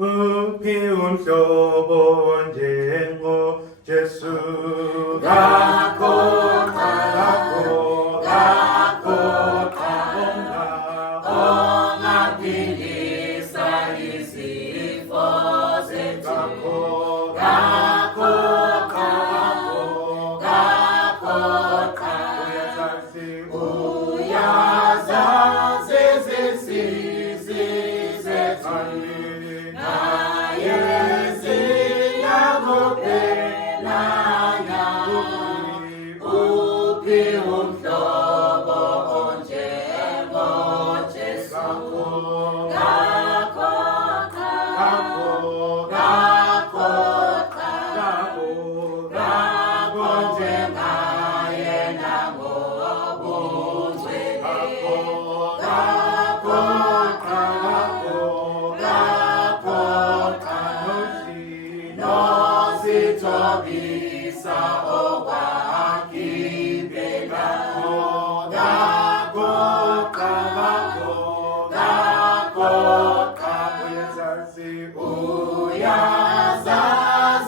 피운 좁은 쟁모 예수 가고 가고 가고 가온다 ongapilisa izifo zethu 가고 가고 가고 가고 우야자시 우야자시 지지지지지 알리 나의 지야고 벨라야 우피움 flobo 언제 멋졌어 가고 가고 가고 가고 언젠가의 나무 문제에 가고 너시 저비사 오와 기베가 가고 우야사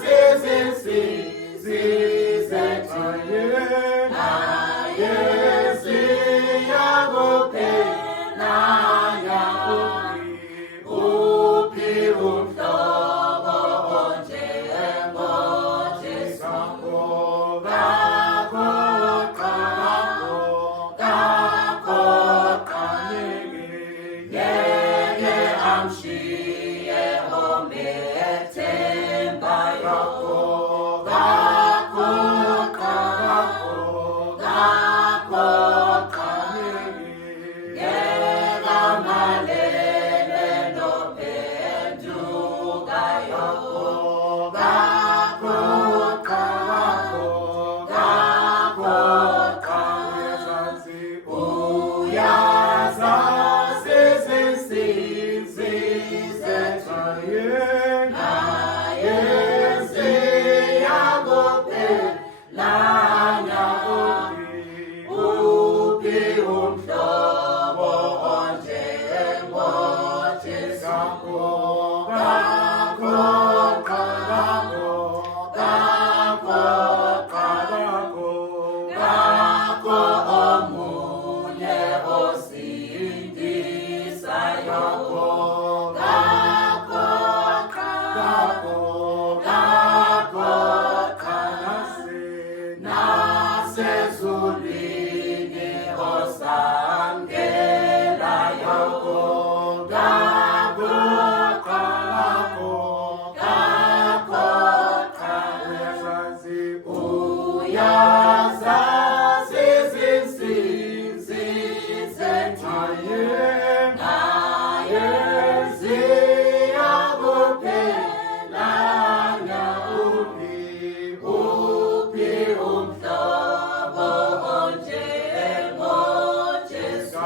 지지지지지 나의 지야고 벨라야 우피움 flobo 언제 멋졌어 가고 예예 암시의 홈에 템바요 가고 내가 말레레 높에 누가요 가고 우야사 시시시시시 나의 지야고 벨라야 우피움 flobo 언제 멋졌어 가고 어문에 오신 디사요 가고 나세 술리니 오상게라요 가고 우야사 시시시시시 나의 지야고 벨라야 우피움 flobo 언제 멋졌어